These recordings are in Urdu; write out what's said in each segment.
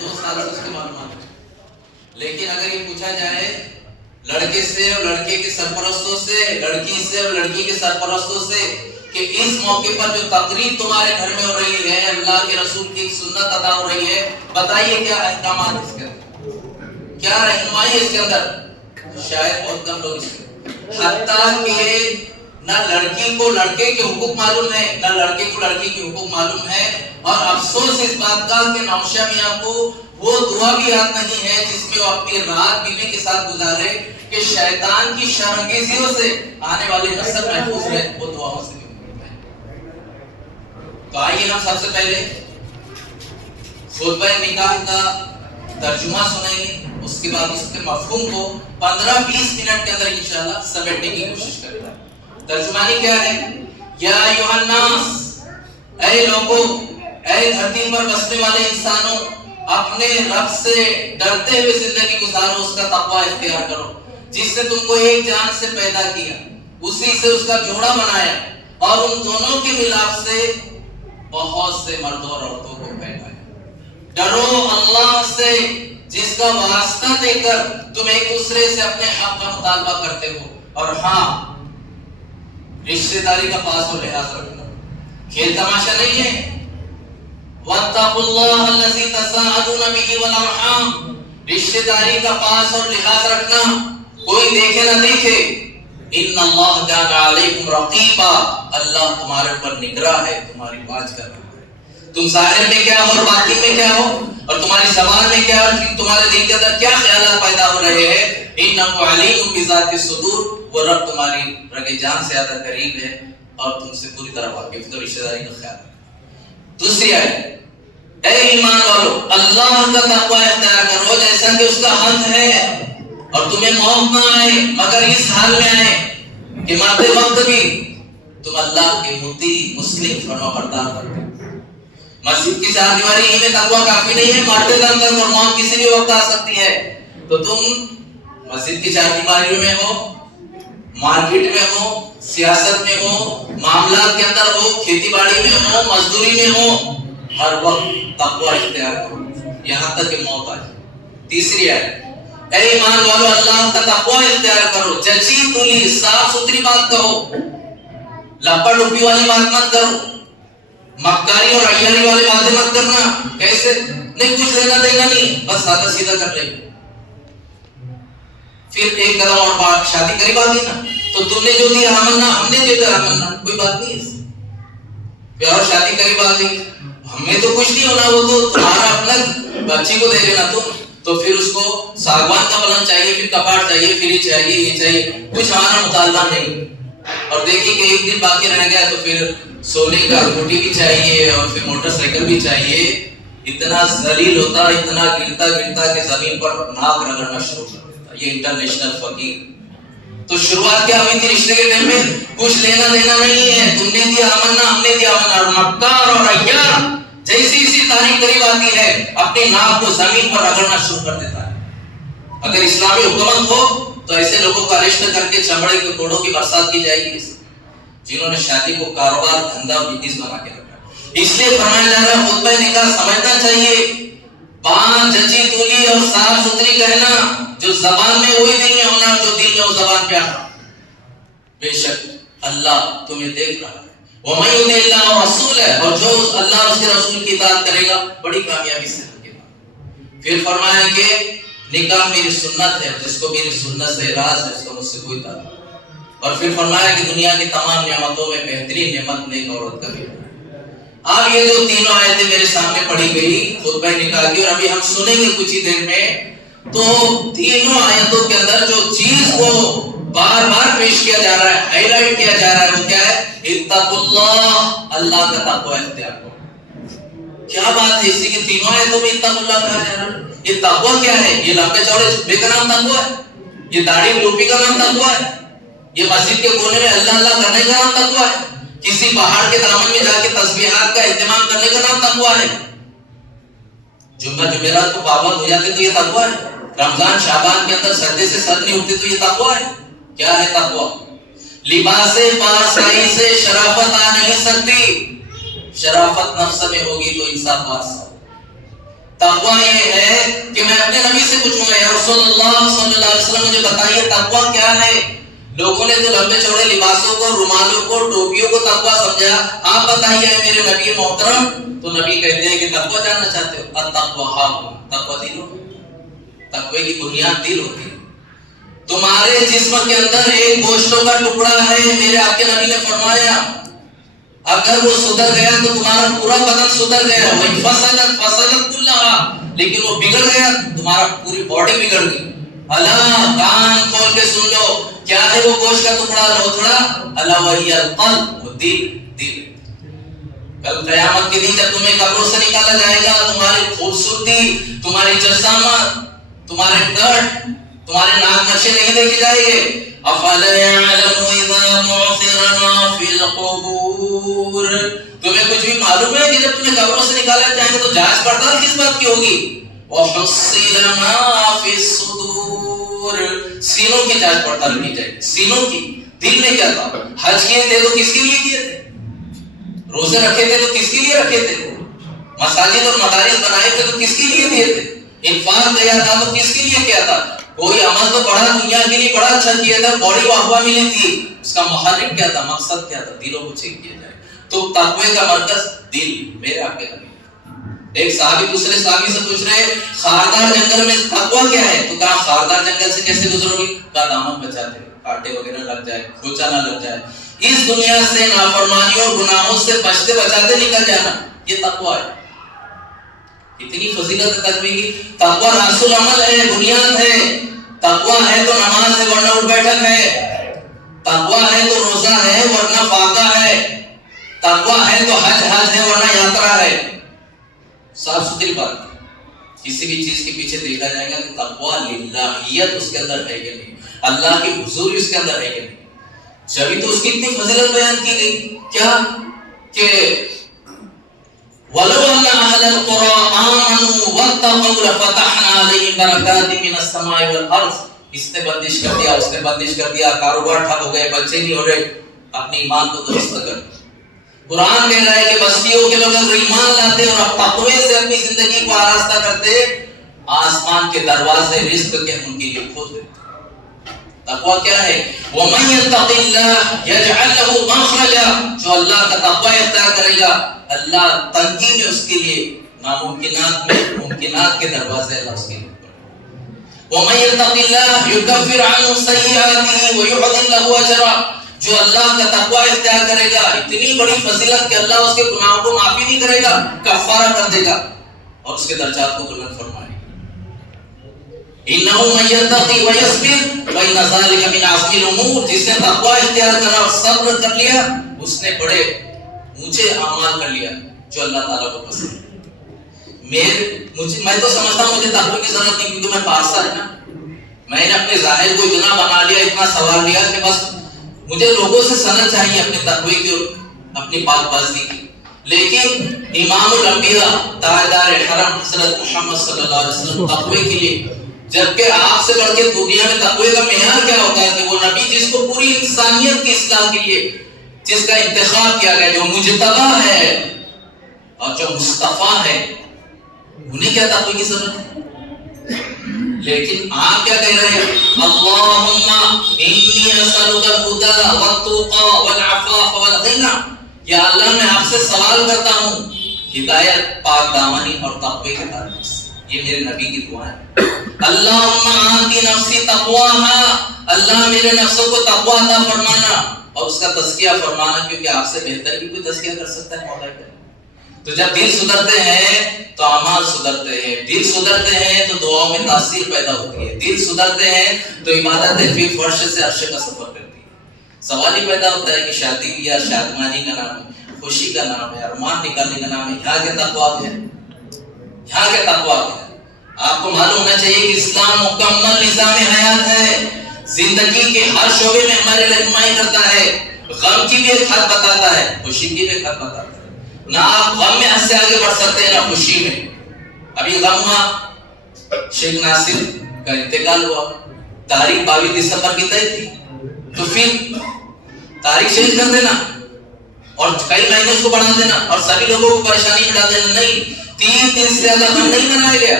2 سال سے اس کی معلومات ہے. لیکن اگر یہ پوچھا جائے لڑکے سے اور لڑکے کے سرپرستوں سے، لڑکی سے اور لڑکی کے سرپرستوں سے کہ اس موقع پر جو تقریب تمہارے گھر میں ہو رہی ہے، اللہ کے رسول کی سنت ادا ہو رہی ہے، بتائیے کیا احکامات اس کے اندر، کیا رہنمائی اس کے اندر؟ شاید بہت کم لوگ اس کے، حتیٰ کہ نہ لڑکی کو لڑکے کے حقوق معلوم ہے، نہ لڑکے کو لڑکی کے حقوق معلوم ہے. اور افسوس اس بات کا کہ نوشہ میاں کو وہ دعا بھی یاد نہیں ہے جس میں وہ اپنی رات بیوی کے ساتھ گزارے کہ شیطان کی شرانگیزیوں سے آنے والی نسل محفوظ رہے. وہ دعاؤں سے تو آئیے ہم سب سے پہلے خطبہ نکاح کا ترجمہ سنیں گے، اس کے بعد اس کے مفہوم کو 15-20 منٹ کے اندر انشاءاللہ سمیٹنے کی کوشش کریں گے. ترجمانی کیا ہے؟ یا ایھا الناس، اے لوگوں، اے دھرتی پر بسنے والے انسانوں، اپنے رب سے ڈرتے ہوئے زندگی گزارو، اس کا تقوی اختیار کرو جس نے تم کو ایک جان سے پیدا کیا، اسی سے اس کا جوڑا بنایا اور ان دونوں کے ملاپ سے بہت سے مردوں اور عورتوں کو پیدا ہے. ڈرو اللہ سے جس کا واسطہ دے کر تم ایک دوسرے سے اپنے حق کا مطالبہ کرتے ہو، اور ہاں رشتہ داری کا پاس اور لحاظ رکھنا، کھیل تماشا نہیں ہے. واتقوا اللہ الذی تساءلون بہ والارحام، رشتہ داری کا پاس اور لحاظ رکھنا، کوئی دیکھے نہ دیکھے. ان اللہ کان علیکم رقیبا، اللہ تمہارے اوپر نگراں ہے، تمہاری واچ کر رہا ہے. تم ظاہر میں کیا ہو اور باطن میں کیا ہو، اور تمہاری زبان میں کیا اور تمہارے دل کے اندر کیا خیالات پیدا ہو رہے ہیں. انہ علیم بذات الصدور، وہ رب تمہاری رگ جان سے زیادہ قریب ہے اور تم سے پوری طرح واقف. تو رشتہ داری کا خیال رکھنا. دوسری آیت، اے ایمان والو اللہ کا تقوی اختیار کرو جیسا کہ اس کا حق ہے، اور تمہیں موت نہ آئے مگر اس حال میں آئے کہ مرتے وقت بھی تم اللہ کے مطیع مسلم فرمانبردار بنو. مسجد کی چاردیواری ہی میں تقوی کافی نہیں ہے، مرتے دم تک اور موت کسی بھی وقت آ سکتی ہے. تو تم مسجد کی چاردیواری میں ہو، مارکیٹ میں ہو، سیاست میں ہو، معاملات کے اندر ہو، کھیتی باڑی میں ہو، مزدوری میں ہو، ہر وقت تقوی اختیار کرو یہاں تک کہ موت آ جائے. تیسری آیت، اے ایمان والو اللہ کا تقوی اختیار کرو، جچی تلی صاف ستھری بات کہو، لپڑ لپی والی بات مت کرو، مکاری اور عیاری والی باتیں مت کرنا. کیسے؟ نہیں کچھ لینا دینا نہیں، بس سادہ سیدھا کر لیں. پھر ایک قدم اور بات، شادی قریب آ گئی نا، تو تم نے جو دیا ہمنا، ہم نے جو دیا ہمنا، کوئی بات نہیں ہے. پھر اور شادی قریب آ گئی، ہمیں تو کچھ نہیں ہونا، وہ تو تمہارا اپنا بچی کو دے لینا تم. تو پھر اس کو ساگوان کا پلنگ چاہیے، پھر کپاٹ چاہیے، فریج چاہیے، یہ چاہیے، کچھ ہمارا مطالبہ نہیں. اور دیکھیے کہ ایک دن باقی رہ گیا تو پھر سونے کا انگوٹھی بھی چاہیے اور پھر موٹر سائیکل بھی چاہیے. اتنا ذلیل ہوتا، اتنا گرتا گرتا کہ زمین پر ناک رگڑنا شروع کر دیتا یہ انٹرنیشنل فقیر. تو شروعات کیا ہوئی تھی رشتے کے ٹائم میں؟ کچھ لینا دینا نہیں ہے، تم نے دیا امنا، ہم نے دیا امنا. اور مکار اور عیار جیسی اسی تاریخ قریب آتی ہے اپنی ناک کو زمین پر رگڑنا شروع کر دیتا ہے. اگر اسلامی حکومت ہو تو ایسے لوگوں کو اریسٹ کر کے چمڑے کے کوڑوں کی برسات کی جائے گی جنہوں نے شادی کو کاروبار، دھندا اور بزنس بنا کے رکھا. اس لیے فرمایا جا رہا ہے خطبہ نکاح سمجھنا چاہیے. بات جچی تولی اور صاف ستھری کہنا، جو زبان میں وہی دل میں ہونا، جو دل میں وہ زبان پہ آنا. بے شک اللہ تمہیں دیکھ رہا ہے. وَمَن يُطِعِ اللَّهَ وَرَسُولَهُ، اور جو اللہ اور اس کے رسول کی اطاعت کرے گا بڑی کامیابی سے ہوگی. پھر فرمایا کہ نکاح میری سنت ہے، جس کو میری سنت سے اعراض ہے اس کا مجھ سے کوئی تعلق. اور پھر فرمایا کہ دنیا کی تمام نعمتوں میں بہترین نعمت نیک عورت کا بھی ہے. اب یہ جو تینوں آیتیں میرے سامنے پڑھی گئی خطبہ نکاح کی، اور ابھی ہم سنیں گے کچھ ہی دیر میں، تو تینوں آیتوں کے اندر جو چیز کو بار بار پیش کیا جا رہا ہے، ہائی لائٹ کیا جا رہا ہے، وہ کیا ہے؟ اتقوا اللہ، اللہ کا تقوی اختیار کرو. کیا بات ہے اسی کی تینوں آیتوں میں اتقوا اللہ کہا جا رہا ہے. یہ تقوی کیا ہے؟ یہ لمبے چوڑے جبے کا نام تقوی ہے؟ یہ داڑھی ٹوپی کا نام تقوی ہے؟ یہ مسجد کے کونے میں اللہ اللہ کرنے کا نام تقوی ہے؟ کسی پہاڑ کے دامن میں جا کے تسبیحات کا اہتمام کرنے کا نام تقوی ہے؟ جمعہ جمعرات کو پابند ہو جاتے تو یہ تقوی ہے؟ رمضان شعبان کے اندر سجدے سے سر نہیں اٹھتے تو یہ تقوی ہے؟ کیا ہے تقوی؟ لباس پارسائی سے شرافت آ نہیں سکتی، شرافت نفس میں ہوگی تو انسان پاس. تقوی یہ یہ ہے کہ میں اپنے نبی سے پوچھوں گا یا رسول اللہ صلی اللہ علیہ وسلم مجھے بتائیے تقویٰ کیا ہے. لوگوں نے تو لمبے چوڑے لباسوں کو، رومالوں کو، ٹوپیوں کو تقویٰ سمجھا. آپ بتائیے میرے نبی محترم. تو نبی کہتے ہیں کہ تقویٰ جاننا چاہتے ہو؟ التقویٰ ہاں، تقویٰ دل ہوتی ہے. تقوی کی بنیاد دل ہوتی ہے. تمہارے جسم کے اندر ایک گوشتوں کا ٹکڑا ہے، میرے آپ کے نبی نے فرمایا اگر وہ سدھر گیا تو تمہارا پورا بدن سدھر گیا. وہی فسدت کلھا، لیکن وہ بگڑ گیا تمہارا پوری باڈی بگڑ گئی. اللہ کان کھول کے سن لو، کیا ہے وہ گوشت کا ٹکڑا لوتھڑا؟ اللہ وہی القلب، وہ دل. کل قیامت کے دن جب تمہیں قبروں سے نکالا جائے گا، تمہاری خوبصورتی، تمہاری جسامت، تمہارے کٹ، تمہارے ناک نقشے نہیں دیکھے جائیں گے. افلا يعلم اذا بعثر ما في القبور. تمہیں کچھ بھی معلوم ہے کہ جب تمہیں قبروں سے نکالا جائے گا تو جانچ پڑتال کس بات کی ہوگی؟ وحصل ما في الصدور. سینوں کی جانچ پڑتال کی جائے گی. سینوں کی. دل میں کیا تھا؟ حج کیے تھے تو کس کے لیے کیے تھے؟ روزے رکھے تھے تو کس کے لیے رکھے تھے؟ مساجد اور مدارس بنائے تھے تو کس کے لیے دیے تھے؟ انفاق کیا تھا تو کس کے لیے کیا تھا؟ کوئی عمل تو بڑا دنیا کے لیے بڑا اچھا کیا تھا، بڑی واہواہ ملی تھی، اس کا محرک کیا تھا، مقصد کیا تھا؟ دلوں کو چیک کیا جائے. تو تقوی کا مرکز دل. میرے آپ کے نبی ایک صحابی دوسرے صحابی سے پوچھ رہے ہیں خاردار جنگل میں تقوی کیا ہے؟ تو کہا خاردار جنگل سے کیسے گزرو گی؟ کہا دامن بچاتے ہوئے، کانٹے وغیرہ لگ جائے، کھوچا نہ لگ جائے، اس دنیا سے نافرمانیوں اور گناہوں سے بچتے بچاتے نکل جانا، یہ تقوی ہے. اتنی فضیلت ہے تقوی کی. تقوی راس العمل ہے، بنیاد ہے. تقوی ہے تو نماز ہے ورنہ اٹھ بیٹھک ہے. تقوی ہے تو روزہ ہے ورنہ فاقہ ہے. تقوی ہے تو حج ہے ورنہ یاترا ہے. صاف ستھری بات. کسی بھی چیز کے پیچھے دیکھا جائے گا کہ تقوی للہیت اس کے اندر ہے کہ نہیں، اللہ کی حضوری اس کے اندر ہے کہ نہیں. جبھی تو اس کی اتنی فضیلت بیان کی گئی. کیا کہ وَلَوْ أَنَّ أَهْلَ الْقُرَىٰ آمَنُوا وَاتَّقَوْا لَفَتَحْنَا عَلَيْهِمْ بَرَكَاتٍ مِّنَ السَّمَاءِ وَالْأَرْضِ. اس نے بندش کر دیا، اس نے بندش کر دیا، کاروبار ٹھپ ہو گئے، بچے نہیں ہو رہے، اپنے ایمان کو درست کر. قرآن کہہ رہا ہے کہ بستیوں کے لوگ اگر ایمان لاتے اور تقوی سے اپنی زندگی کو آراستہ کرتے، آسمان کے دروازے رزق کے ان کے لیے کھول دیتے. تقوی کیا ہے؟ وَمَن يَتَّقِ اللَّهَ يَجْعَلْ لَهُ مَخْرَجًا. جو اللہ کا تقوی اختیار کرے گا، اللہ تنگی میں اس کے لیے، ناممکنات میں ممکنات کے دروازے اللہ اس کے لیے. وَمَن يَتَّقِ اللَّهَ يُكَفِّرْ عَنْهُ سَيِّئَاتِهِ وَيُعْظِمْ لَهُ أَجْرًا. جو اللہ کا تقوی اختیار کرے گا، اتنی بڑی فضیلت کہ اللہ اس کے گناہوں کو معافی نہیں کرے گا، کفارہ کر دے گا اور اس کے درجات کو بلند فرمائے گا. إِنَّهُ مَن يَتَّقِ وَيَصْبِرْ فَإِنَّ ذَلِكَ مِنْ عَزْمِ الْأُمُورِ. جس نے تقوی اختیار کرا اور صبر کر لیا، اس نے بڑے اونچے اعمال کر لیا جو اللہ تعالیٰ کو پسند ہے. میں تو سمجھتا ہوں مجھے تقوی کی ضرورت نہیں، کیونکہ میں پارسا ہے نا. میں نے اپنے ظاہر کو اتنا بنا لیا، اتنا سوال لیا کہ بس مجھے لوگوں سے سند چاہیے اپنے تقوی کی اور اپنی پاک بازی کی. لیکن امام الانبیاء تاجدار حرم حضرت محمد صلی اللہ علیہ وسلم تقوی کے لیے، جبکہ آپ سے بڑھ کے دنیا میں تقوی کا معیار کیا ہوتا ہے کہ وہ نبی جس کو پوری انسانیت کی اصلاح کے لیے جس کا انتخاب کیا گیا، جو مجتبی ہے اور جو مصطفیٰ ہے، انہیں کیا تقوی کی ضرورت ہے؟ لیکن آپ کیا کہہ رہے ہیں؟ اللہم انی اسألک الہدی والتقی والعفاف والغنی. یا اللہ میں آپ سے سوال کرتا ہوں ہدایت، پاک دامنی اور تقوی کے تعلق سے. یہ میرے نبی کی دعا ہے. اللہم آتی نفسی تقواہا. اللہ میرے نفسوں کو تقوی عطا فرمانا اور اس کا تزکیہ فرمانا، کیونکہ آپ سے بہتر بھی کوئی تزکیہ کر سکتا ہے مولا کریم. تو جب دل سدھرتے ہیں تو اعمال سدھرتے ہیں، دل سدھرتے ہیں تو دعاؤں میں تاثیر پیدا ہوتی ہے، دل سدھرتے ہیں تو عبادتیں پھر فرش سے عرش کا سفر کرتی ہے. سوال ہی پیدا ہوتا ہے کہ شادی یا شادمانی کا نام ہے، خوشی کا نام ہے، ارمان نکالنے کا نام ہے. یہاں کے تقوی ہے، یہاں کے تقوی ہے. آپ کو معلوم ہونا چاہیے کہ اسلام مکمل نظام حیات ہے. زندگی کے ہر شعبے میں ہماری رہنمائی کرتا ہے. غم کی بھی ایک خط بتاتا ہے، خوشی کی بھی ایک خط بتاتا ہے. نہ آپ غم میں حد سے آگے بڑھ سکتے ہیں نہ خوشی میں. ابھی غم ہوا، شیخ ناصر کا انتقال ہوا، تاریخ 22 دسمبر کی طے تھی، تو پھر تاریخ چینج کر دینا اور کئی مہینے اس کو بڑھا دینا اور سبھی لوگوں کو پریشانی میں ڈال دینا. نہیں، 3 دن سے زیادہ غم نہیں منایا گیا.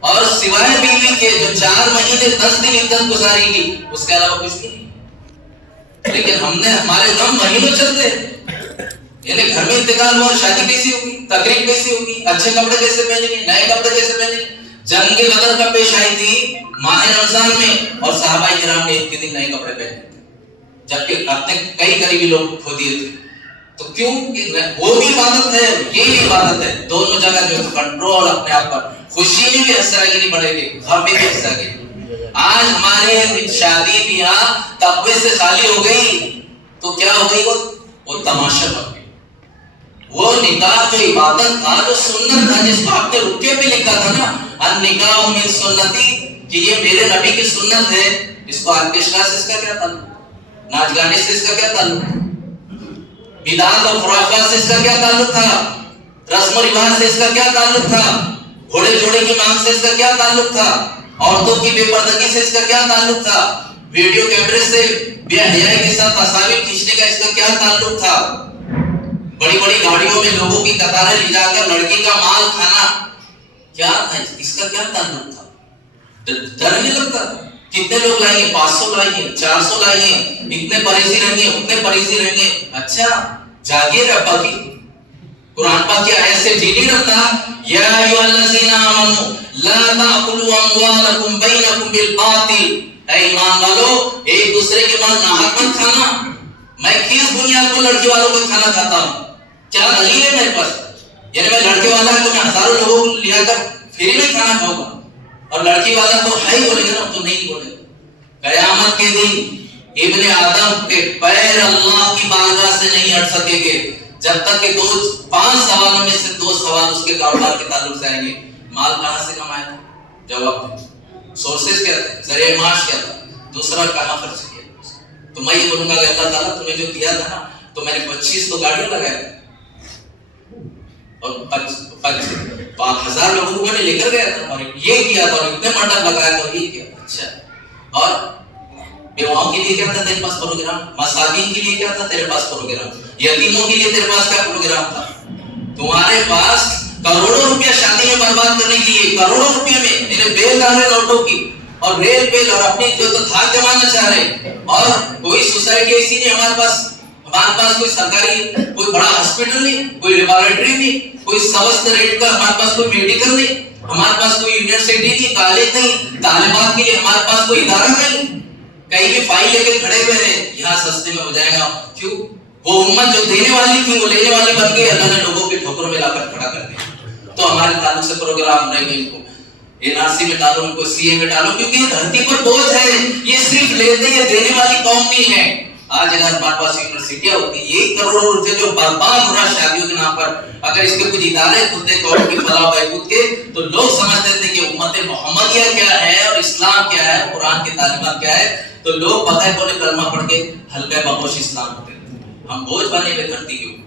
اور سوائے بیوی کے جو 4 مہینے 10 دن عدت گزارے گی اس کے علاوہ کچھ بھی نہیں. لیکن ہمارے غم مہینوں چلتے ہیں. یعنی گھر میں انتقال ہوا، شادی کیسی ہوگی، تقریب کیسی ہوگی، اچھے کپڑے کیسے پہنیں گے، نئے کپڑے کیسے پہنیں گے. جنگ بدر کا پیش آئی تھی ماہ رمضان میں اور صحابہ کرام نے ایک دن نئے کپڑے پہنے تھے جبکہ اپنے کئی قریبی لوگ کھو دیے تھے. تو کیوں؟ وہ بھی عبادت ہے، یہ بھی عبادت ہے. دونوں جگہ جو کنٹرول اپنے آپ پر. خوشی میں بھی حصہ نہیں بڑھے گی، غم میں بھی حصہ گی. آج ہمارے شادی بیاہ تقوی سے خالی ہو گئی تو کیا ہو گئی؟ وہ تماشا بن گئی. وہ نکاح جو عبادت تھا، جو سنت تھا، جس کو آپ نے رکے پہ لکھا تھا نا النکاح من سنتی، کہ یہ میرے نبی کی سنت ہے، اس کو آرکیسٹرا سے اس کا کیا تعلق؟ ناچ گانے سے اس کا کیا تعلق؟ بدعات اور خرافات سے اس کا کیا تعلق تھا؟ رسم و رواج سے اس کا کیا تعلق تھا؟ گھوڑے جوڑے کی مانگ سے اس کا کیا تعلق تھا؟ عورتوں کی بے پردگی سے اس کا کیا تعلق تھا؟ ویڈیو کیمرے سے بے حیائی کے ساتھ تصاویر کھینچنے کا اس کا کیا تعلق تھا؟ بڑی بڑی گاڑیوں میں لوگوں کی قطاریں لے جا کر لڑکی کا مال کھانا کیا تھا؟ اس کا کیا تعلق تھا؟ ڈر نہیں لگتا؟ کتنے لوگ لائیں گے؟ 500 لائیں گے، 400 لائیں گے، اتنے پریزی رہیں گے، اتنے پریزی رہیں گے. اچھا جاگیے ربا کی قرآن پاک کی آیت سے جی نہیں رکھتا. یا ایھا الذین آمنوا لا تأکلوا اموالکم بینکم بالباطل. اے ایمان والو، ایک دوسرے کے مال ناحق مت کھانا. میں کس بنیاد پر لڑکی والوں کو کھانا کھاتا ہوں؟ کیا دلیل ہے میرے پاس؟ یعنی میں لڑکے والا ہے تو میں ہزاروں لوگوں کو لیا کر فری میں کھانا کھاؤں گا، اور لڑکی والا تو ہے ہی بولے گا نا، تو نہیں بولے گا. قیامت کے دن ابن آدم کے پیر اللہ کی بارگاہ سے نہیں ہٹ سکیں گے جب تک کہ 5 سوالوں میں سے 2 سوال اس کے کاروبار کے تعلق سے آئیں گے. مال کہاں سے کمایا تھا؟ جواب دیں. سورسز کیا تھے؟ ذریعہ معاش کیا تھا؟ دوسرا کہاں خرچ کیا؟ تو میں یہ بولوں گا کہ اللہ تعالیٰ تمہیں جو دیا تھا نا، تو میں نے 25 تو گاڑیاں لگایا اور 1000 لوگوں کو میں نے لے کر گیا تھا اور یہ کیا تھا اور اتنے منڈپ لگایا تھا اور یہ کیا تھا. اچھا، اور بیواؤں کے لیے کیا تھا تیرے پاس پروگرام؟ مساکین کے لیے کیا تھا تیرے پاس پروگرام؟ یتیموں کے لیے تیرے پاس کیا پروگرام تھا؟ تمہارے پاس کروڑوں روپیہ شادی میں برباد کرنے کے لیے، کروڑوں روپیہ میں انہیں بیل ڈال رہے نوٹوں کی اور ریل بیل اور اپنی جو تو تھاک جمانا چاہ رہے. اور کوئی سوسائٹی ایسی نہیں ہمارے پاس کوئی سرکاری کوئی بڑا ہاسپٹل نہیں، کوئی لیبارٹری نہیں، کوئی سوست ریٹ کا ہمارے پاس کوئی میڈیکل نہیں، ہمارے پاس کوئی یونیورسٹی نہیں، کالج نہیں، طالبات کے لیے ہمارے پاس کوئی ادارہ نہیں. کہیں بھی فائل لے کے کھڑے ہوئے ہیں، یہاں سستے میں ہو جائے گا. کیوں؟ وہ امت جو دینے والی تھی وہ لینے والی بن گئی. اللہ نے لوگوں کے ٹھوکروں میں لا کر کھڑا کر دیا. تو ہمارے تعلق سے پروگرام رہیں گے، ان کو NRC میں ڈالو، ان کو CA میں ڈالو، کیونکہ یہ دھرتی پر بوجھ ہے. یہ صرف لیتے یا دینے والی قوم نہیں ہے. آج اگر ہمارے پاس یونیورسٹیاں ہوتی، یہ کروڑوں روپے جو برباد ہو رہا شادیوں کے نام پر، اگر اس کے کچھ ادارے کھلتے قوم کی فلاح و بہبود کے، تو لوگ سمجھتے تھے کہ امت محمدیہ کیا ہے اور اسلام کیا ہے، قرآن کی تعلیمات کیا ہے. تو لوگ بغیر بولے کلمہ پڑھ کے حلقہ بخوش اسلام ہوتے تھے. ہم بوجھ بنے ہوئے دھرتی کے اوپر.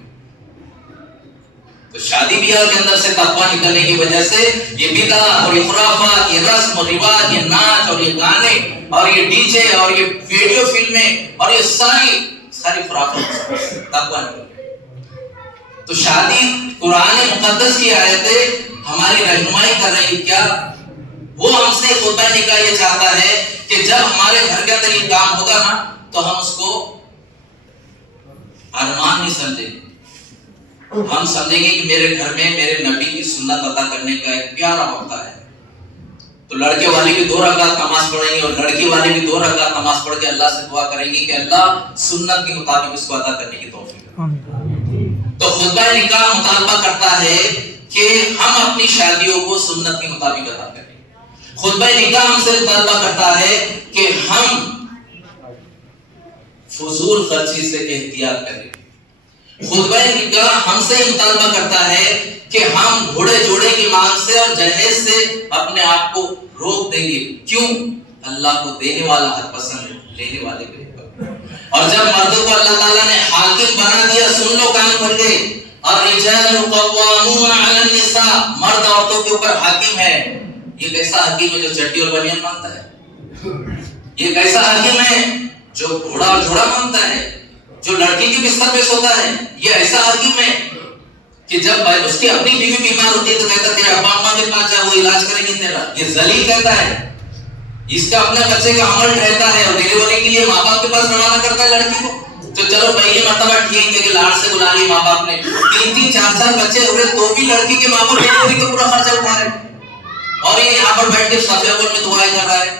تو شادی بیاہ کے اندر سے تقویٰ نکلنے کی وجہ سے یہ بدعت اور یہ خرافات، یہ رسم و رواج، یہ ناچ اور یہ گانے اور یہ ڈی جے اور یہ ویڈیو فلمیں اور یہ ساری خرافات تقویٰ نکل. تو شادی قرآن مقدس کی آیتیں ہماری رہنمائی کر رہی. کیا وہ ہم سے خطبہ نکاح یہ چاہتا ہے کہ جب ہمارے گھر کے اندر یہ کام ہوگا نا تو ہم اس کو ارمان نہیں سمجھیں گے. ہم سمجھیں گے کہ میرے گھر میں میرے نبی کی سنت ادا کرنے کا ایک پیارا موقع ہے. تو لڑکے والے بھی 2 رکعت نماز پڑھیں گے اور لڑکی والے بھی 2 رکعت نماز پڑھ کے اللہ سے دعا کریں گے کہ اللہ سنت کے مطابق اس کو ادا کرنے کی توفیق دے. تو خطبہ نکاح مطالبہ کرتا ہے کہ ہم اپنی شادیوں کو سنت کے مطابق ادا کریں. خطبہ نکاح ہم سے مطالبہ کرتا ہے کہ ہم فضول خرچی سے احتیاط کریں. خطبہ نکاح ہم سے مطالبہ کرتا ہے کہ ہم گھوڑے جوڑے کی مانگ سے اور جہیز سے اپنے آپ کو روک دیں گے. کیوں؟ اللہ کو دینے والا حق پسند ہے، لینے والے کو. اور جب مردوں کو اللہ تعالیٰ نے حاکم بنا دیا، سن لو کان کھول کے، الرجال قوامون علی النساء، مرد عورتوں کے اوپر حاکم ہے. یہ کیسا حاکم ہے جو چٹی اور بنیان مانگتا ہے؟ یہ کیسا حاکم ہے جو گھوڑا اور جوڑا مانگتا ہے، جو لڑکی کے بستر پہ سوتا ہے؟ یہ ایسا حاکم ہے کہ جب اس کی اپنی بیوی بیمار ہوتی ہے تو کہتا تیرے ابا اماں کے پاس جا، وہ علاج کریں گے تیرا. یہ ذلیل کہتا ہے. اس کا اپنے بچے کا عمل رہتا ہے اور ڈیلیوری کے لیے ماں باپ کے پاس روانہ کرتا ہے لڑکی کو. تو چلو پہلی مرتبہ ٹھیک ہے کہ لاڑ سے بلا لی ماں باپ نے، 3 4 بچے ہوئے تو بھی لڑکی کے ماں باپ ڈیلیوری کا پورا خرچہ اٹھا رہے اور یہ یہاں پر بیٹھ کے صفحے اول میں دعائیں کر رہا ہے.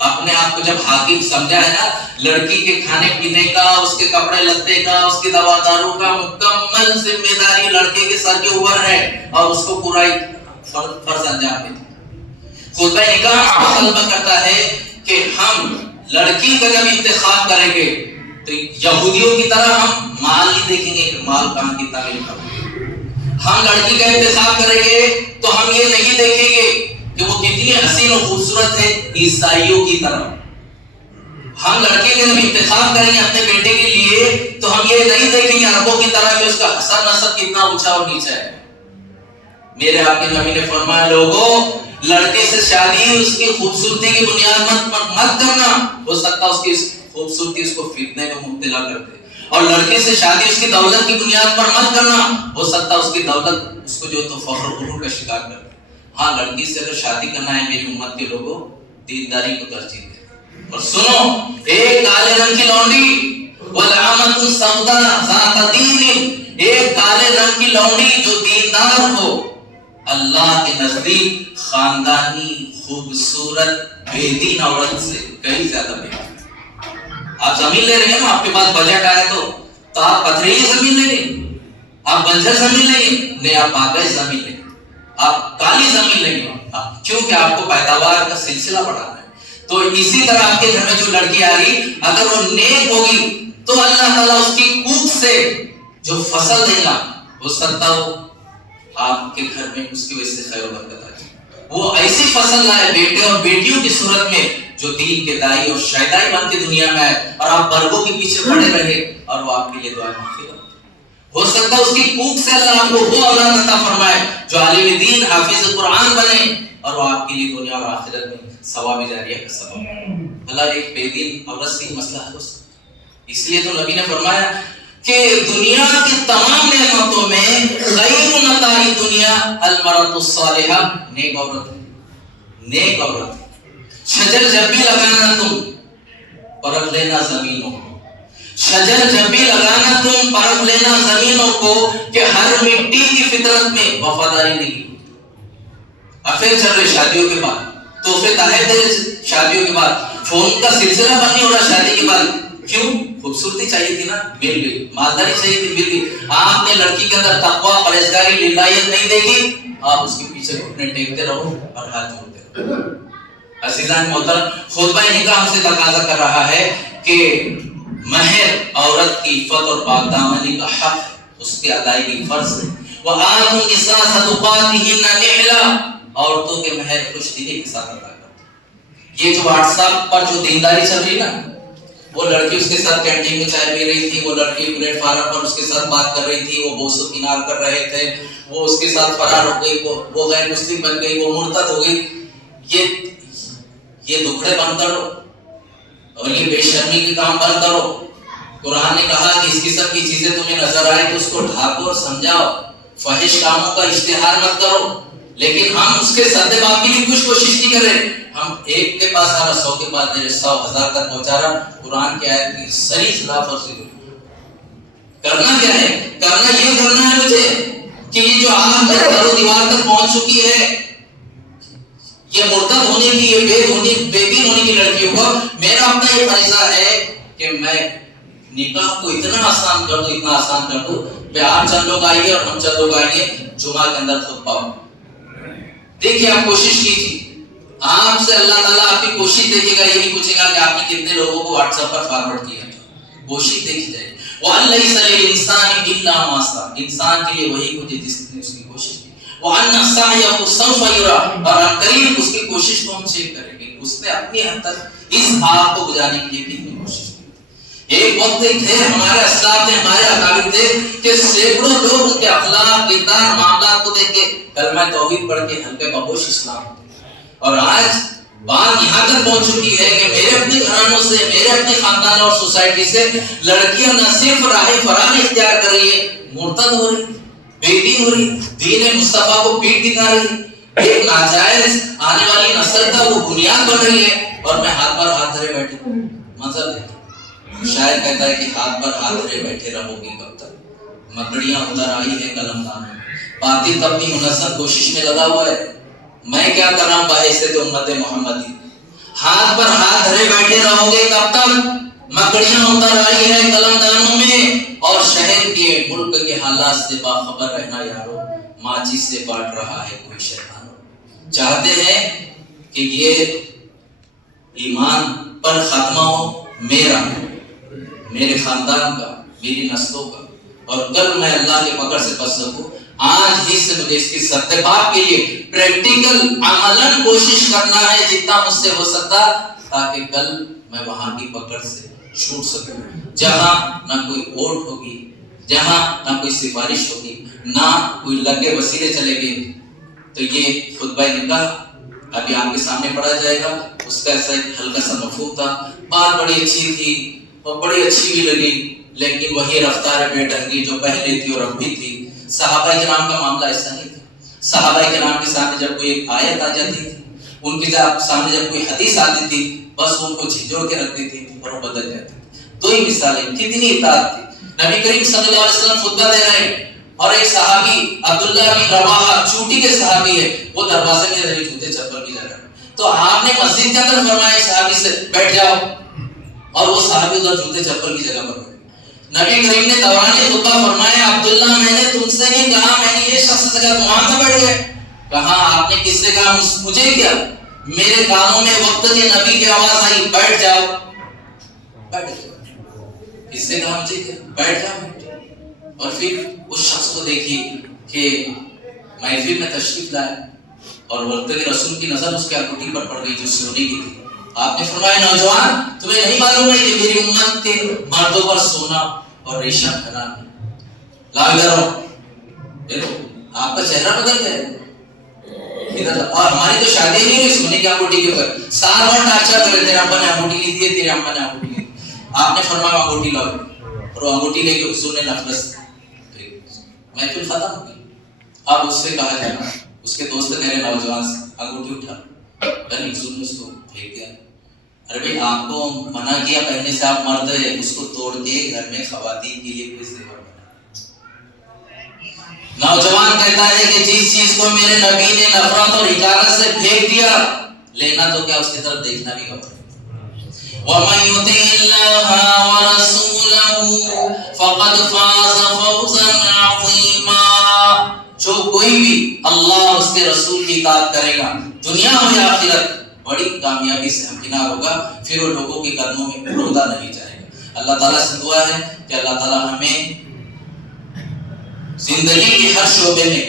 اپنے آپ کو جب حاکم سمجھا ہے نا، لڑکی کے کھانے پینے کا، اس کے کپڑے لتے کا، اس کی دوا دارو کا مکمل ذمہ داری لڑکے کے سر کے اوپر ہے اور اس کو پورا فرض انجام دیتا. خطبہ نکاح طلبہ کرتا ہے کہ ہم لڑکی کا جب انتخاب کریں گے تو یہودیوں کی طرح ہم مال نہیں دیکھیں گے کہ مال کہاں کتنا ملتا. ہم لڑکی کا انتخاب کریں گے تو ہم یہ نہیں دیکھیں گے کہ وہ کتنی حسین و خوبصورت ہے عیسائیوں کی طرح. ہم لڑکے کا جب انتخاب کریں گے اپنے بیٹے کے لیے تو ہم یہ نہیں دیکھیں گے عربوں کی طرح کہ اس کا حسب نسب کتنا اونچا اور نیچا ہے. میرے آپ کے نبی نے فرمایا لوگوں لڑکے سے شادی اس کی خوبصورتی کی بنیاد مت کرنا، ہو سکتا اس کی خوبصورتی اس کو فتنے میں مبتلا کر دے. اور لڑکے سے شادی اس کی دولت کی بنیاد پر مت کرنا، ہو سکتا اس کی دولت اس کو جو تو فخر و غرور کا شکار کر دے. ہاں لڑکی سے اگر شادی کرنا ہے میری امت کے لوگوں دینداری کو ترجیح دے. اور سنو، ایک کالے رنگ کی لونڈی والعامۃ السوداء ذات دین، ایک کالے رنگ کی لونڈی جو دیندار ہو اللہ کے نزدیک خاندانی خوبصورت بے دین عورت سے کہیں زیادہ بہتر. آپ زمین لے رہے ہیں نا، آپ کے پاس بجٹ آئے تو آپ پتھریلی زمین لیں گے، آپ بنجر زمین لیں گے؟ نہیں، آپ پاکیز زمین لیں گے، آپ کالی زمین لیں گے. کیونکہ آپ کو پیداوار کا سلسلہ بڑھانا ہے. تو اسی طرح آپ کے گھر میں جو لڑکی آ گئی اگر وہ نیک ہوگی تو اللہ تعالیٰ اس کی کوکھ سے جو فصل دے گا ہو سکتا ہو آپ کے گھر میں اس کی وجہ سے خیر و برکت آ جائے. وہ ایسی فصل لائے بیٹے اور بیٹیوں کی صورت میں جو دین کے دائی اور شہدائی بن کے دنیا میں آئے اور آپ برگوں کے پیچھے پڑے رہے اور وہ آپ کے لیے دعائیں مانگتے رہے. ہو سکتا ہے اس کی کوکھ سے اللہ آپ کو وہ اولاد عطا فرمائے جو عالم دین حافظ قرآن بنے اور وہ آپ کے لیے دنیا اور آخرت میں ثواب جاریہ کا سبب. اللہ ایک بے دین عورت سے مسئلہ حل ہو سکتا. اس لیے تو نبی نے فرمایا کہ دنیا کی تمام نعمتوں میں خیر متاع دنیا المرأۃ الصالحہ، نیک عورت ہے. نیک عورت شجر جب بھی لگانا تم پرکھ لینا زمینوں کو، شجر جب بھی لگانا تم پرکھ لینا زمینوں کو کہ ہر مٹی کی فطرت میں وفاداری نہیں. افیئر چل رہے شادیوں کے بعد، تحفے تحائف دے رہے شادیوں کے بعد، فون کا سلسلہ بند نہیں ہو رہا شادی کے بعد. کیوں؟ خوبصورتی چاہیے تھی نا، مل گئی. مالداری چاہیے تھی، مل گئی. آپ نے لڑکی کے اندر تقویٰ پرہیزگاری للہیت نہیں دیکھی، آپ اس کے پیچھے گھٹنے ٹیکتے رہو اور ہاتھ جوڑتے رہو. عزیزان محترم، خطبہ نکاح ہم سے تقاضا کر رہا ہے کہ مہر عورت کی عفت اور پاک دامنی کا حق ہے، اس کی ادائیگی فرض ہے. وَآتُوا النِّسَاءَ صَدُقَاتِهِنَّ نِحْلَةً، عورتوں کے مہر خوش دلی کے ساتھ ادا کرتے. یہ جو واٹس ایپ پر جو دینداری چل رہی نا، وہ لڑکی اس کے ساتھ کینٹین میں چائے پی رہی تھی، وہ لڑکی پلیٹ فارم پر اس کے ساتھ بات کر رہی تھی، وہ بوسو کنار کر رہے تھے، وہ اس کے ساتھ فرار ہو گئی، وہ غیر مسلم بن گئی، وہ مرتد ہو گئی. یہ دکھڑے بند کرو اور یہ بے شرمی کے کام بند کرو. قرآن نے کہا کہ اس قسم کی چیزیں تمہیں نظر آئے تو اس کو ڈھانپو اور سمجھاؤ. فحش کاموں کا اشتہار مت کرو. لیکن ہم اس کے سد باب کے لیے کچھ کوشش نہیں کر رہے. ہم ایک کے پاس آ رہا 100 کے پاس دے رہے 100 1000 تک پہنچا رہا. قرآن کی آیت کی صریح خلاف ورزی کرنا کیا ہے؟ کرنا ہے مجھے کہ یہ جو آگ در و دیوار تک پہنچ چکی ہے، یہ مرتد ہونے کی، یہ بے دین ہونے کی لڑکیوں کو، میرا اپنا یہ فریضہ ہے کہ میں نکاح کو اتنا آسان کر دوں کہ آپ چند لوگ آئیے اور ہم چند لوگ آئیں گے جمعہ کے اندر خطبہ. دیکھیے آپ کوشش کیجیے، آپ سے اللہ تعالیٰ آپ کی کوشش دیکھے گا. یہ نہیں پوچھے گا کہ آپ نے کتنے لوگوں کو واٹس ایپ پر فارورڈ کیا. کوشش دیکھی جائے. وَأَلَّيْسَ لِلْإِنسَانِ إِلَّا مَا سَعَى، انسان کے لیے وہی کچھ جس نے اس کی کوشش کی. وَأَنَّ سَعْيَهُ سَوْفَ يُرَى، اور قریب اس کی کوشش کو ہم چیک کریں گے اس نے اپنی حد تک اس آگ کو بجھانے کے لیے کتنی کوشش کی. ایک وقت تھے ہمارے اسلاف تھے، ہمارے اکابر تھے کہ سینکڑوں لوگ ان کے اخلاق، کردار، معاملات کو دیکھ کے کلمہ توحید پڑھ کے ہلکے بگوش اسلام ہوتے. اور آج بات یہاں تک پہنچ چکی ہے کہ میرے اپنے گھرانوں سے، میرے اپنے خاندان اور سوسائٹی سے لڑکیاں نہ صرف راہ فرار اختیار کر رہی ہے، مرتد ہو رہی, بے دین ہو رہی, دین مصطفیٰ کو پیٹ دکھا رہی, ایک ناجائز آنے والی نسل کا وہ بنیاد بن رہی ہے, اور میں ہاتھ پر ہاتھ دھرے بیٹھے ہوں. منظر دیکھیں, شاعر کہتا ہے کہ ہاتھ پر ہاتھ دھرے بیٹھے رہو گے کب تک, مکڑیاں ادھر آئی ہیں قلم دانوں میں, باطل تب بھی منظم کوشش میں لگا ہوا ہے, میں کیا کر رہا ہوں باعث امت محمدی. ہاتھ پر ہاتھ دھرے بیٹھے رہو گے کب تک, مکڑیاں اتر آئی ہیں قلم دانوں میں, اور شہر کے ملک کے حالات سے باخبر رہنا یارو, ماچس سے بانٹ رہا ہے کوئی شیطان. چاہتے ہیں کہ یہ ایمان پر خاتمہ ہو میرا, میرے خاندان کا, میری نسلوں کا, اور کل میں اللہ کے پکڑ سے بچ سکوں. آج ہی سے مجھے اس کی ستباب کے لیے پریکٹیکل عملاً کوشش کرنا ہے جتنا مجھ سے ہو سکتا, تاکہ کل میں وہاں کی پکڑ سے چھوٹ سکوں, جہاں نہ کوئی ووٹ ہوگی, جہاں نہ کوئی سفارش ہوگی, نہ کوئی لگے وسیلے چلے گے. تو یہ خطبہ نکاح ابھی آپ کے سامنے پڑھا جائے گا. اس کا ایسا ایک ہلکا سا مفہوم تھا, بات بڑی اچھی تھی اور بڑی اچھی بھی لگی, لیکن وہی رفتار بے ڈھنگی جو پہلے تھی اور اب بھی تھی. صحابہ کرام کا معاملہ ایسا نہیں تھا. صحابہ کرام کے سامنے جب کوئی ایک آیت آ جاتی تھی, ان کے سامنے جب کوئی حدیث آتی تھی, بس ان کو جھنجھوڑ کے رکھ دیتی تھی اور وہ بدل جاتی تھی. دو ہی مثالیں, کتنی اطاعت تھی. نبی کریم صلی اللہ علیہ وسلم خطبہ دے رہے ہیں, اور ایک صحابی عبداللہ بن رواحہ چوٹی کے صحابی ہے, وہ دروازے میں رہے جوتے چپل کی جگہ, تو آپ نے مسجد کے اندر فرمایا صحابی سے بیٹھ جاؤ, اور وہ صحابی ادھر جوتے چپل کی جگہ پر بیٹھ. نبی کریم نے دوران خطبہ فرمایا, عبداللہ میں نے تم سے نہیں کہا, میں نے یہ شخص سے کہا تم وہاں پہ بیٹھ گئے. کہا آپ نے کس سے کہا, مجھے کیا, میرے کانوں میں وقت سے نبی کی آواز آئی بیٹھ جاؤ, بیٹھ جاؤ. کس سے کہا, مجھے کیا, بیٹھ جاؤ. اور پھر اس شخص کو دیکھیے کہ محفل میں تشریف لائے, اور وقت کے رسول کی نظر اس کے انگوٹھی پر پڑ گئی جو سونے کی تھی. آپ نے فرمایا, نوجوان تمہیں نہیں معلوم ہے کہ میری امت کے مردوں پر سونا اور ریشم حرام ہے, لا کرو. دیکھو آپ کا چہرہ بدل گیا ادھر, اور ہماری تو شادی نہیں ہوئی سونے کی انگوٹھی کے اوپر, سال بھر ٹارچر کرے, تیرے ابا نے انگوٹھی لی تھی, تیرے اما نے انگوٹھی لی. آپ نے فرمایا انگوٹھی لاؤ, اور وہ انگوٹھی لے کے حضور نے نفرت محفل ختم ہو گئی. اب اس سے کہا جائے, اس کے دوست نے نوجوان سے انگوٹھی اٹھا, یعنی حضور نے اس کو پھینک دیا. ارے بھائی آپ کو منع کیا پہننے سے, آپ مرد ہے, اس کو توڑ کے گھر میں خواتین کے لیے کوئی زیور بنا. نوجوان کہتا ہے کہ جس چیز کو میرے نبی نے نفرت اور حقارت سے پھینک دیا, لینا تو کیا, اس کی طرف دیکھنا بھی غلط ہے. وَمَن يُطِعِ اللَّهَ وَرَسُولَهُ فَقَدْ فَازَ فَوْزًا عَظِيمًا. جو کوئی بھی اللہ اور اس کے رسول کی اطاعت کرے گا, دنیا ہو یا آخرت, بڑی کامیابی سے ہمکنار ہوگا, پھر وہ لوگوں کے قدموں میں روندہ نہیں جائے گا. اللہ تعالیٰ سے دعا ہے کہ اللہ تعالیٰ ہمیں زندگی کے ہر شعبے میں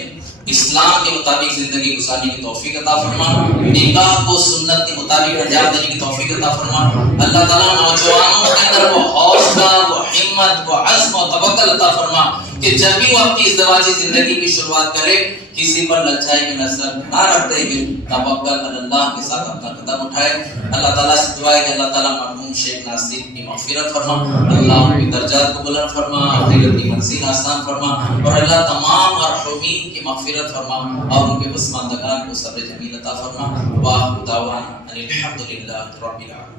اسلام کے مطابق زندگی گزارنے کی توفیق عطا فرما, نکاح کو سنت کے مطابق انجام دینے کی توفیق عطا فرما. اللہ تعالیٰ نوجوانوں کے اندر وہ حوصلہ, وہ ہمت, وہ عزم و توکل عطا فرما کہ جب بھی وہ اپنی ازدواجی زندگی کی شروعات کرے, کسی پر لچائی کی نظر نہ رکھتے ہوئے توکل اللہ کے ساتھ اپنا قدم اٹھائے. اللہ تعالیٰ سے دعا ہے کہ اللہ تعالیٰ مرحوم شیخ ناصر کی مغفرت فرما, اللہ ان کی درجات کو بلند فرما, آخرت کی منزل آسان فرما, اور اللہ تمام مرحومین کی مغفرت فرما, اور ان کے پسماندگان کو صبر جمیل عطا فرما. واخر دعوانا ان الحمد للہ رب العالمین.